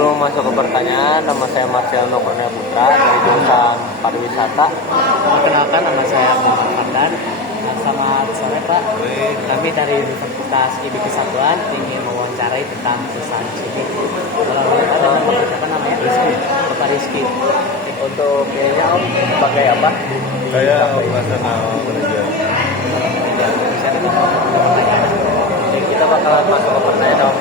Sebelum masuk ke pertanyaan, nama saya Marcelno Cornel Putra dari jurusan Pariwisata. Perkenalkan, nama saya Muhammad Fardan. Selamat sore Pak. Kami dari Universitas IB Kesatuan ingin mewawancarai tentang perusahaan ini. Kalau boleh ada nama siapa namanya? Rizky. Bapak Rizky. Untuk biayanya Om pakai apa? Saya operasional manajer. Jadi kita bakalan masuk ke pertanyaan Om.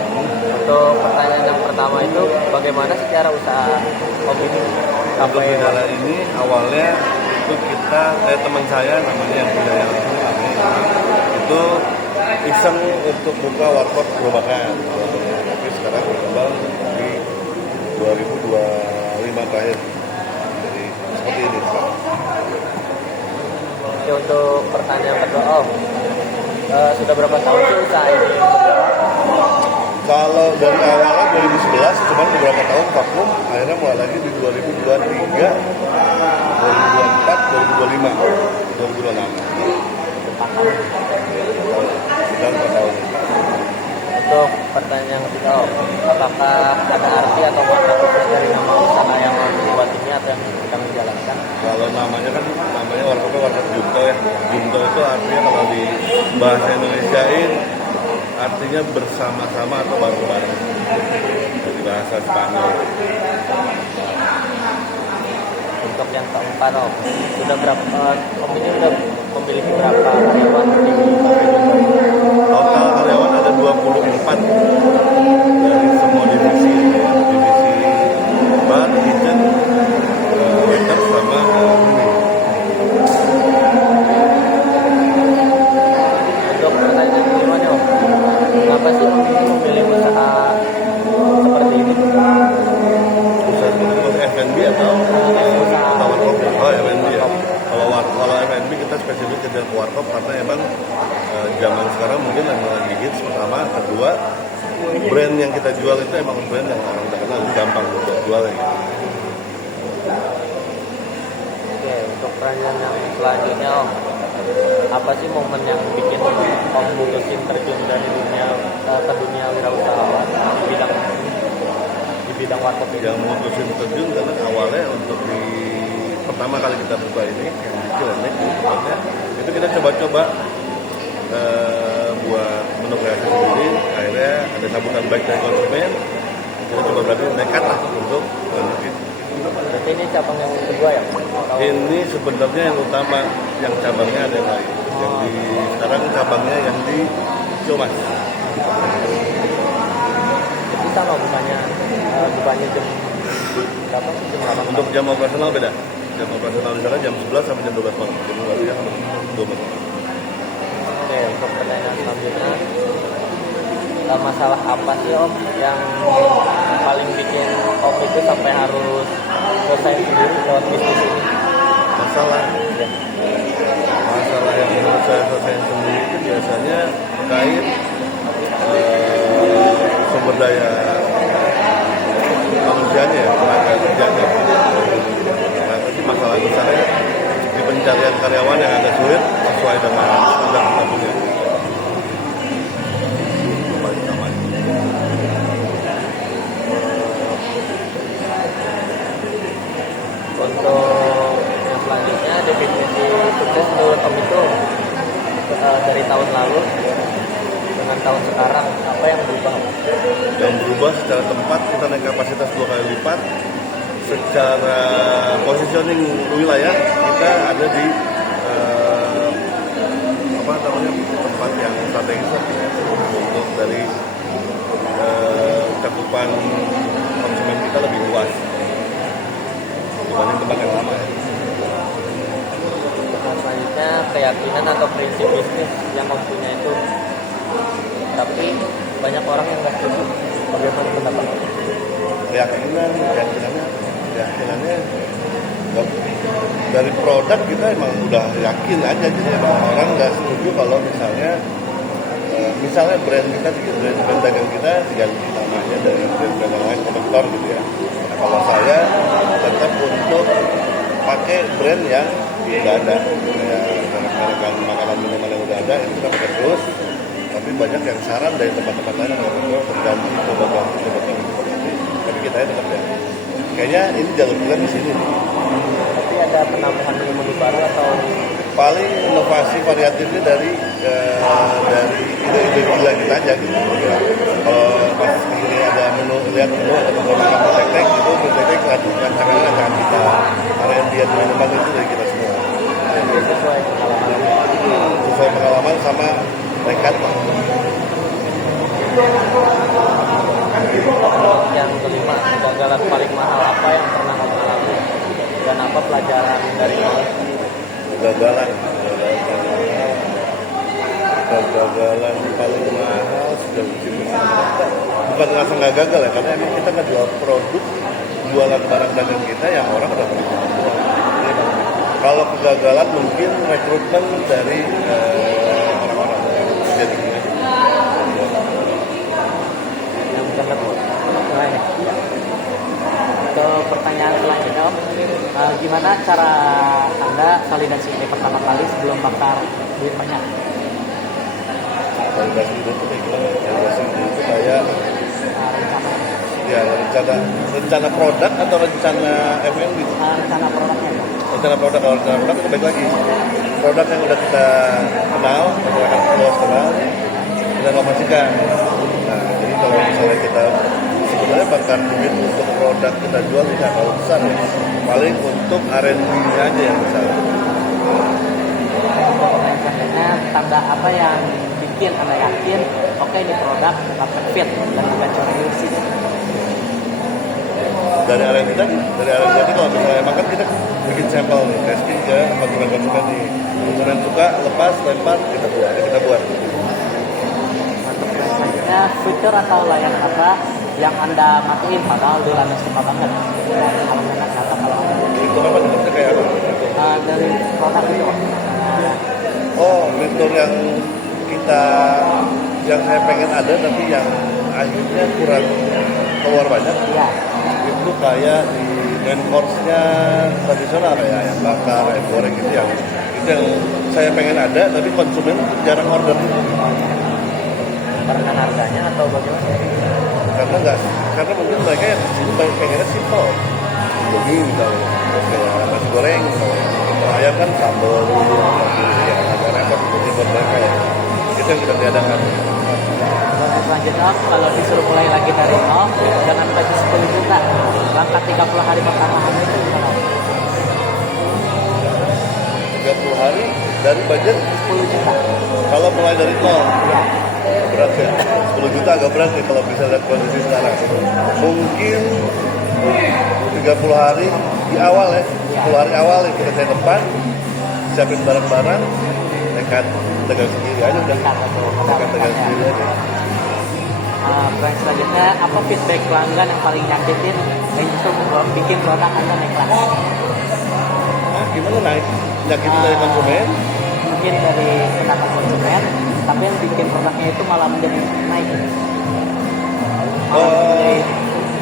Untuk pertanyaan yang pertama itu, bagaimana secara usaha Om ini Untuk sampai negara ini awalnya itu kita, teman saya namanya yang punya yang itu iseng untuk buka warkop gerobakan. Tapi sekarang berkembang di 2025 terakhir. Jadi seperti ini sekarang. Oke, untuk pertanyaan kedua Om, sudah berapa tahun sih usaha ini? Kalau dari awalnya 2011, cuman beberapa tahun vakum, akhirnya mulai lagi di 2023, 2024, 2025, 2026. Dan 4 tahun. Untuk pertanyaan yang ketiga Om, apakah ada arti atau makna khusus dari nama usaha yang Om buat ini atau yang kita menjalankan? Kalau namanya kan warkopnya warkop Junto ya. Junto itu artinya kalau di bahasa Indonesiain artinya bersama-sama atau bareng-bareng. Dari bahasa Spanyol. Untuk yang keempat Om, sudah berapa Om ini sudah memiliki berapa karyawan di Total karyawan ada 24 dari semua divisi, bar, kitchen, waiter sama ini. Untuk pertanyaan kelima nih Om, kenapa sih Om ini memilih usaha seperti ini? Usaha untuk F&B atau warkop? Oh, F&B ya. Kalau F&B kita spesifik kejar ke warkop karena emang zaman sekarang mungkin emang lagi hits pertama, kedua brand yang kita jual itu emang brand yang orang udah kenal, gampang untuk jualnya gitu. Oke, untuk pertanyaan yang selanjutnya Om, apa sih momen yang bikin Om mutusin terjun dari dunia ke dunia wirausaha di bidang warkop ini? Yang mutusin terjun karena awalnya untuk di pertama kali kita buka ini yang di Cilenek itu kita coba-coba buat menu kreasi sendiri. Akhirnya ada sambutan baik dari konsumen, kita coba berani nekat lah untuk lanjutin. Berarti ini cabang yang kedua ya? Ini sebenarnya yang utama, yang cabangnya ada yang lain. Yang di sekarang cabangnya yang di Ciumas. Jadi sama bukannya jam berapa sih, jam 8? Untuk jam operasional beda. Jam operasional di sana jam 11 sampai jam 12 malam. Jadi berarti ya 2 menit. Oke, untuk pertanyaan selanjutnya, masalah apa sih Om yang paling bikin Om itu sampai harus selesai sendiri lewat bisnis ini? Masalah yang menurut saya selesai sendiri itu biasanya terkait sumber daya manusianya, tenaga kerjanya. Nah, itu masalah besarnya di pencarian karyawan yang agak sulit sesuai dengan standar kita punya. Untuk yang selanjutnya, definisi sukses menurut Om itu dari tahun lalu dengan tahun sekarang, apa yang berubah? Yang berubah secara tempat kita naik kapasitas 2 kali lipat. Secara positioning wilayah kita ada di tempat yang strategis untuk dari cakupan konsumen kita lebih luas dibanding tempat yang lama ya. Selanjutnya, keyakinan atau prinsip bisnis yang Om punya itu, tapi banyak orang yang nggak setuju. Bagaimana pendapat Om? Keyakinannya dari produk kita emang udah yakin aja, jadi emang orang nggak setuju kalau misalnya brand kita, brand dagang kita diganti namanya dari brand lain kompetitor gitu ya. Nah, kalau saya tetap untuk pakai brand yang udah ada, kayak merek-merek makanan minuman yang udah ada itu kita pakai terus. Tapi banyak yang saran dari tempat-tempat lain yang terganti, coba ganti. Tapi kita dengan kayaknya ini jalur kita di sini. Tapi ada penambahan menu baru atau Paling inovasi variatifnya dari ide gila kita aja gitu. Ya. Kalau pas ini ada menu, lihat menu ada makan tek-tek gitu, tek-tek rancangannya akan kita R&D dan minuman itu dari kita semua. sesuai pengalaman? Sesuai pengalaman sama nekat lah. Yang kelima, kegagalan paling mahal apa yang pernah kamu alami dan apa pelajaran dari kamu? Kegagalan paling mahal sudah bukan ngerasa nggak gagal ya, karena emang kita nggak jual produk, jualan barang dagang kita yang orang udah beli. Jadi, kalau kegagalan mungkin rekrutmen dari orang-orang jadi Yang kedua, Ke pertanyaan selanjutnya Om, gimana cara Anda validasi ini pertama kali sebelum bakar duit banyak? validasi itu kayak gimana? Validasi itu kayak Rencana ya rencana produk atau rencana F&B? rencana produknya ya? Rencana produk, kalau rencana produk itu baik lagi. Produk yang udah kita kenal, masyarakat luas kenal, kita inovasikan. Nah, jadi kalau misalnya kita sebenarnya bakar duit untuk produk kita jual tidak terlalu besar ya. Paling untuk R&D aja yang besar. Selanjutnya tanda apa yang bikin Anda yakin oke ini produk dapat fit dan bukan cuma ilusi? Dari R&D tadi kalau misalnya emang kan kita bikin sampel nih, testing ke konsumen nih. Konsumen suka, lepas, lempar, kita buat. Untuk selanjutnya fitur atau layanan apa yang Anda matiin padahal dulu Anda suka banget? Kalau enak kata kalau Itu apa maksudnya kayak apa? dari produk itu. Oh, fitur yang saya pengen ada tapi yang akhirnya kurang keluar banyak. Iya. Itu kayak di main course-nya tradisional kayak yang bakar, ayam goreng gitu yang itu yang saya pengen ada tapi konsumen jarang order karena harganya atau bagaimana? karena mungkin mereka yang kesini pengennya simple jadi misalnya terus kayak nasi goreng misalnya ayam kan sambal dulu ya agak repot buat mereka ya itu yang kita tiadakan. Dan selanjutnya kalau disuruh mulai lagi dari nol dengan budget 10 juta langkah 30 hari pertama Anda itu gimana? 30 hari dari budget 10 juta. kalau mulai dari nol Iya. berat ya, 10 juta agak berat ya kalau bisa lihat kondisi sekarang. Mungkin 30 hari di awal ya, 10 hari awal ya kita cari tempat, siapin barang-barang, nekat dagang sendiri aja udah. Nekat dagang sendiri aja. Brand selanjutnya apa feedback pelanggan yang paling nyakitin dan justru bikin produk Anda naik kelas? Nah, gimana naik? Nyakitin dari konsumen? Mungkin dari pendapat konsumen, tapi yang bikin produknya itu malah menjadi naik. Malah menjadi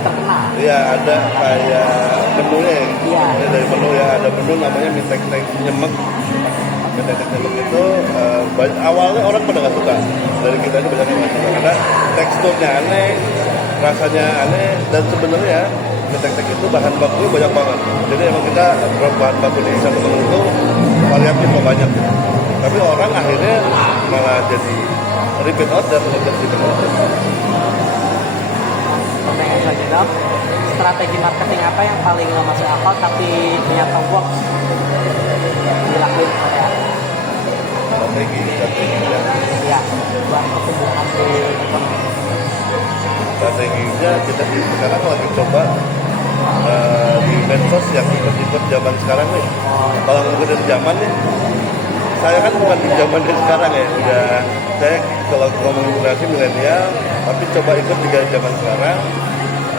terkenal. Iya ada kayak menunya ya. Iya. Ini dari menu ya ada menu namanya mie tek-tek nyemek. Mie tek-tek nyemek itu awalnya orang pada nggak suka. Dari kita ini banyak yang nggak suka karena teksturnya aneh, rasanya aneh dan sebenarnya mie tek-tek itu bahan bakunya banyak banget. Jadi emang kita bahan baku di satu menu itu variatif banyak. Tapi orang akhirnya malah jadi repeat order untuk di menu itu. Pertanyaan selanjutnya, strategi marketing apa yang paling nggak masuk akal tapi ternyata works dilakuin oleh Anda? Strategi Ya, buat pertumbuhan di ekonomi. strateginya kita sih sekarang lagi coba di medsos yang ikut zaman sekarang nih. Kalau ngikutin zaman nih, saya kan bukan di zaman dari sekarang ya. Udah saya kalau ngomongin generasi milenial, tapi coba ikut di zaman sekarang.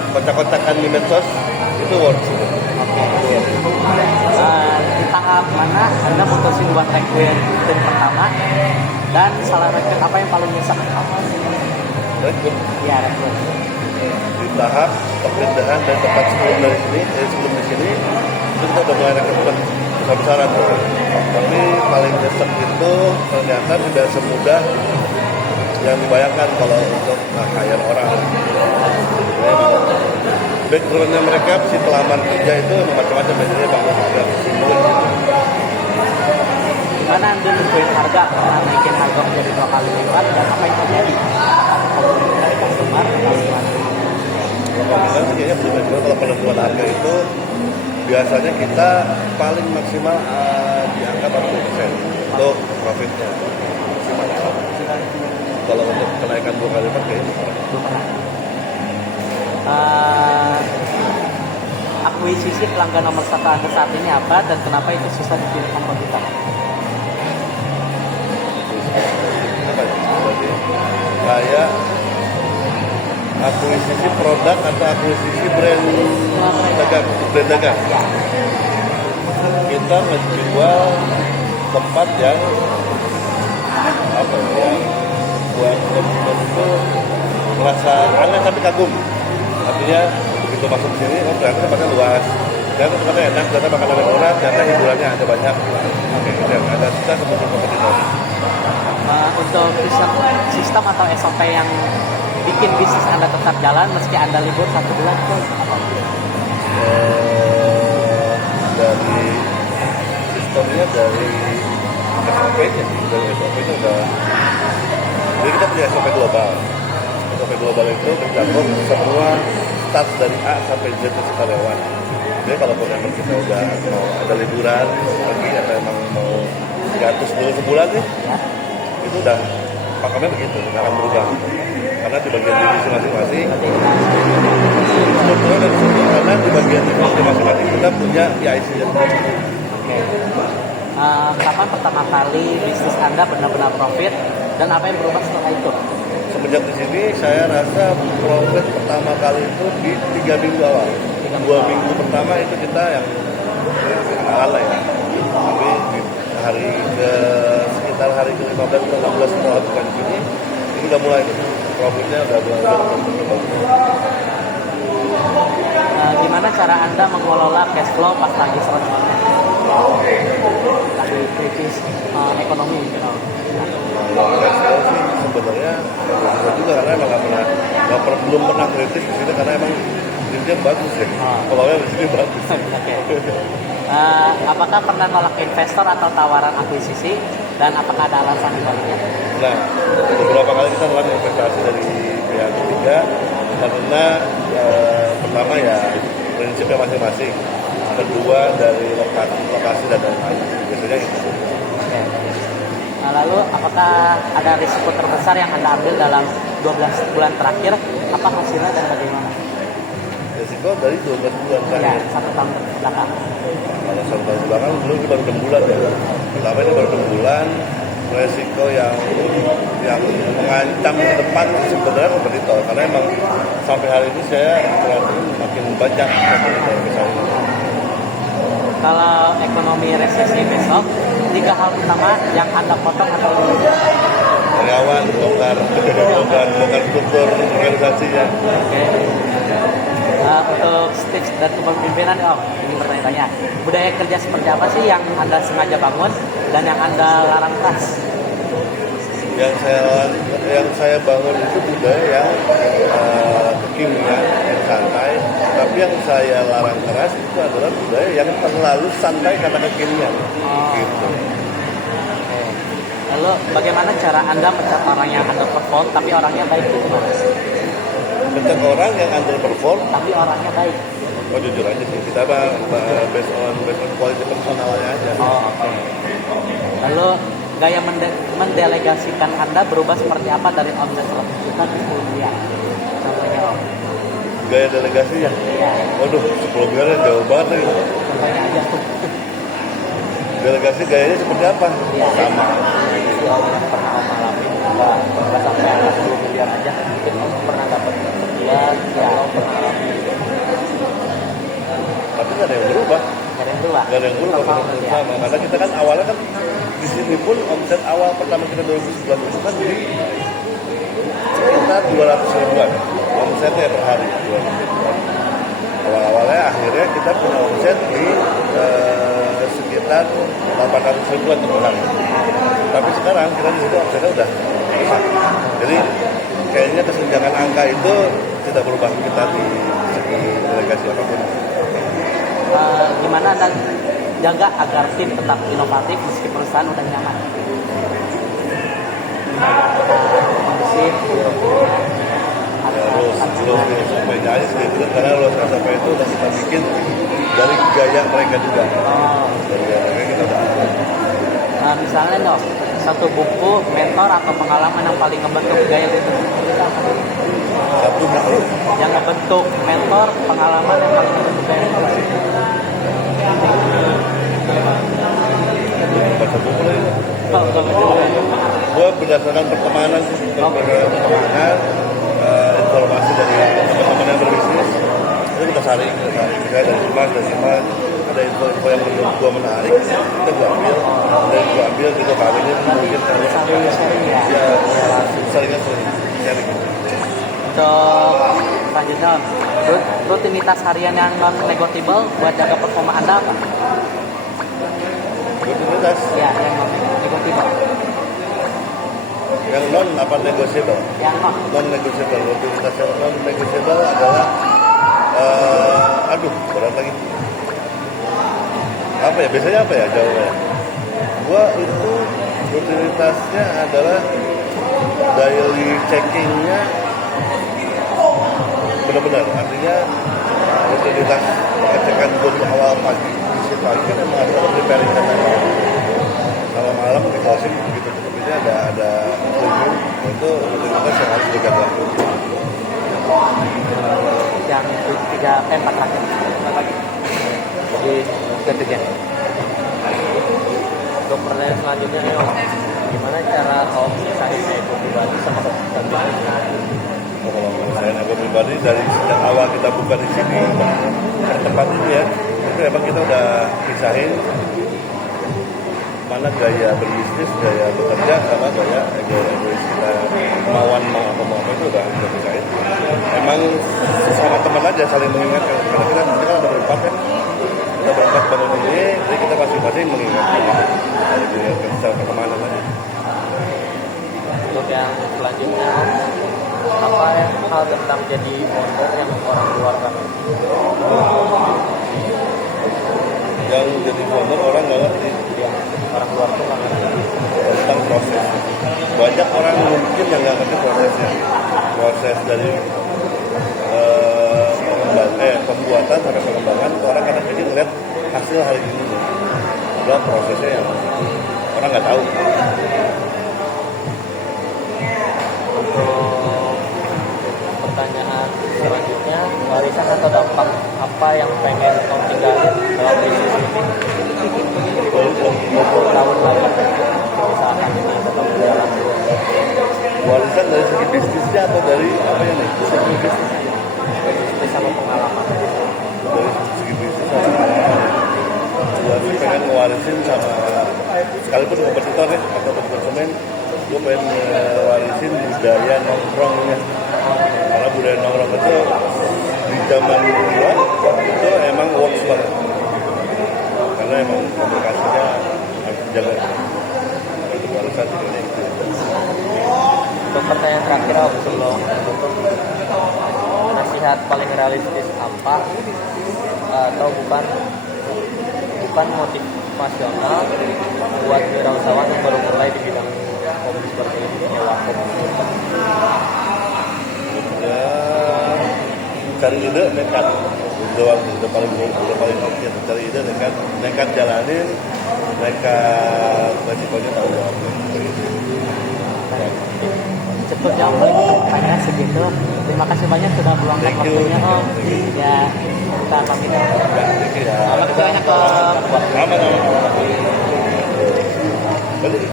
Kocak-kocakan di medsos itu works. Di tahap mana Anda mutusin buat rekrut tim pertama dan salah rekrut apa yang paling nyesek? Rekrut Ya, rekrut. di tahap perpindahan dari tempat sebelum di sini itu kita udah mulai rekrut besar-besaran tuh. Tapi paling nyesek itu ternyata tidak semudah yang dibayangkan kalau untuk hire orang. backgroundnya mereka si pelamar kerja itu memang macam-macam, biasanya bangun harga semua gitu. Gimana Anda nentuin harga karena naikin harga menjadi 2 kali lipat dan apa yang terjadi? Apakah komitmen dari customer atau gimana? Komitmen sih kayaknya belum, cuma kalau penentuan harga itu biasanya kita paling maksimal di angka 40% untuk profitnya maksimal. Kalau untuk kenaikan 2 kali lipat kayaknya Belum pernah. Akuisisi pelanggan nomor 1 Anda saat ini apa dan kenapa itu susah dipilih kompetitor? apa ya? Berarti kayak akuisisi produk atau akuisisi brand dagang. Kita menjual tempat yang apa ya, buat konsumen itu merasa aneh tapi kagum. Artinya begitu masuk sini, oh ternyata tempatnya luas, ternyata tempatnya enak, ternyata makanannya murah, ternyata hiburannya ada banyak. Oke, itu yang ada kita sebagai kompetitor. Untuk sistem atau SOP yang bikin bisnis Anda tetap jalan meski Anda libur 1 bulan itu apa? Dari sistemnya, dari SOP-nya sih, dari SOP-nya udah. Jadi kita punya SOP global. SOP global itu mencakup semua start dari A sampai Z ke karyawan. Jadi kalau emang kita udah mau ada liburan lagi atau emang mau hiatus dulu sebulan nih, itu udah pakemnya begitu, nggak akan berubah. Karena di bagian divisi masing-masing, strukturnya dan struktur, karena di bagian divisi masing-masing kita punya PIC yang Oke. Kapan pertama kali bisnis Anda benar-benar profit dan apa yang berubah setelah itu? semenjak di sini saya rasa profit pertama kali itu di 3 minggu awal. 2 minggu pertama itu kita yang ala ya. Tapi di hari ke sekitar hari ke-15 atau 16 setelah bukan di sini, ini udah mulai profitnya udah mulai. Gimana cara Anda mengelola cash flow pas lagi serot-serotnya? Lagi krisis ekonomi gitu. Saya sih sebenarnya susah juga karena emang belum pernah kritis di sini karena emang intinya bagus ya. Kalau di sini bagus. Oke. Apakah pernah nolak investor atau tawaran akuisisi dan apakah ada alasan di baliknya? Nah, beberapa kali kita melakukan investasi dari pihak ketiga karena pertama ya prinsipnya masing-masing, kedua dari lokasi dan lain-lain. Biasanya itu. Oke. Nah, lalu apakah ada risiko terbesar yang Anda ambil dalam 12 bulan terakhir? Apa hasilnya dan bagaimana? Risiko dari 12 bulan Ya, terakhir. 1 tahun belakang. Kalau 1 tahun belakang belum, ini baru 6 bulan ya. Pertama ini baru 6 bulan. Resiko yang mengancam ke depan sebenarnya kompetitor, karena emang sampai hari ini saya makin banyak kompetitor ke saya. Kalau ekonomi resesi besok, 3 hal utama yang Anda potong atau dihilangkan? Karyawan, bongkar struktur organisasinya. Oke. Untuk tips dan kepemimpinan, ini bertanya-tanya. Budaya kerja seperti apa sih yang Anda sengaja bangun dan yang Anda larang keras? Yang saya bangun itu budaya yang kekinian, yang santai. Tapi yang saya larang keras itu adalah budaya yang terlalu santai karena kekinian. Gitu. Oke. Lalu bagaimana cara Anda mencat orang yang underperform tapi orangnya baik gitu, Mas? Mencat orang yang underperform, Tapi orangnya baik. oh jujur aja sih, kita based on quality personalnya aja. Oke. Lalu gaya mendelegasikan Anda berubah seperti apa dari omset 100 juta ke 10 miliar? Contohnya, Gaya delegasinya, Ya, waduh 10 miliar jauh banget nih. contohnya aja tuh. Delegasi gayanya seperti apa? Ya. Sama. Yang pernah Om alamin, nggak sampai atas 10 miliar aja, mungkin Om pernah dapat sekian, ya Om pernah alamin. Tapi nggak ada yang berubah. Nggak ada yang berubah. Nggak ada yang berubah, Tetap tetap ya. sama. Karena kita kan awalnya kan di sini pun omset awal pertama kita 2011 itu kan di sekitar 200 ribuan omsetnya per hari, 200 ribuan. Awal-awalnya akhirnya kita punya omset di sekitar 800 ribuan per hari. Tapi sekarang kita di situ omsetnya udah besar. Jadi kayaknya kesenjangan angka itu tidak berubah kita di segi delegasi apapun. Gimana Anda jaga agar tim tetap inovatif meski perusahaan udah nyaman? Kondusif, Harus sampai aja sih itu karena lolos sampai itu udah kita bikin dari gaya mereka juga. Dari gaya mereka kita udah. Misalnya dong, satu buku mentor atau pengalaman yang paling ngebentuk gaya gitu. Satu buku Yang ngebentuk mentor, pengalaman yang paling ngebentuk gaya gitu. baca buku lagi. Oh, betul. Gue berdasarkan pertemanan informasi dari teman-teman yang berbisnis itu kita saring misalnya dari Dimas ada info yang menurut gue menarik kita gue ambil dan gue ambil kita kawinin mungkin kalau Sharing ya. ya sering sharing. Untuk selanjutnya, rutinitas harian yang non negotiable buat jaga performa Anda apa? Rutinitas Ya, yang non negotiable. yang non apa negotiable? Yang non. Negotiable, rutinitas yang non negotiable adalah berat lagi. Apa ya? Biasanya apa ya jawabannya? Gua itu rutinitasnya adalah daily checkingnya benar-benar. Artinya rutinitas pengecekan gua di awal pagi di situ pagi kan emang ada preparing kan sama malam di closing begitu. Ini ada cleaning itu rutinitas yang harus dijaga. Yang 4 terakhir. Jadi ketiga. Untuk pertanyaan selanjutnya nih Om, gimana cara Om misahin ego pribadi sama kepentingan? Kalau saya nego pribadi dari sejak awal kita buka di sini tempat ini ya itu emang kita udah pisahin mana gaya berbisnis, gaya bekerja sama gaya egois kita kemauan mau apa itu udah pisahin. Emang sesama teman aja saling mengingatkan karena kita kan ada berempat ya. Kita berempat bangun ini, jadi kita masing-masing mengingatkan secara pertemanan aja. Untuk yang selanjutnya Om, apa yang hal tentang jadi founder yang orang luar kan? Yang jadi founder orang nggak ngerti Yang orang luar tuh nggak ngerti. tentang proses. Banyak orang mungkin yang nggak ngerti prosesnya. Proses dari pembuatan sampai pengembangan orang kadang-kadang ngeliat hasil hari ini. Padahal prosesnya yang orang nggak tahu. Untuk pertanyaan selanjutnya, warisan atau dampak apa yang pengen Om tinggalin dalam bisnis ini? 20 tahun lagi, misalkan ini tetap berjalan terus. Warisan dari segi bisnisnya atau dari apa ya nih? Segi bisnis aja, bisnis sama pengalaman. Dari segi bisnis sama pengalaman. Gue sih pengen ngewarisin sama sekalipun kompetitor ya atau konsumen, gue pengen ngewarisin budaya nongkrongnya. Karena budaya nongkrong itu di zaman gue itu emang works banget. Karena emang komunikasinya harus dijaga. Untuk warisan ini. Untuk pertanyaan terakhir Om, sebelum tutup, nasihat paling realistis apa atau bukan motivasional buat wirausahawan yang baru mulai di bidang kopi seperti ini, nyewa kopi? Ya cari ide nekat udah paling oke cari ide nekat jalanin nekat resikonya tahu jawab Cukup jauh pertanyaan segitu. Terima kasih banyak sudah meluangkan waktunya Om. Ya, kita pamit. Selamat ke aman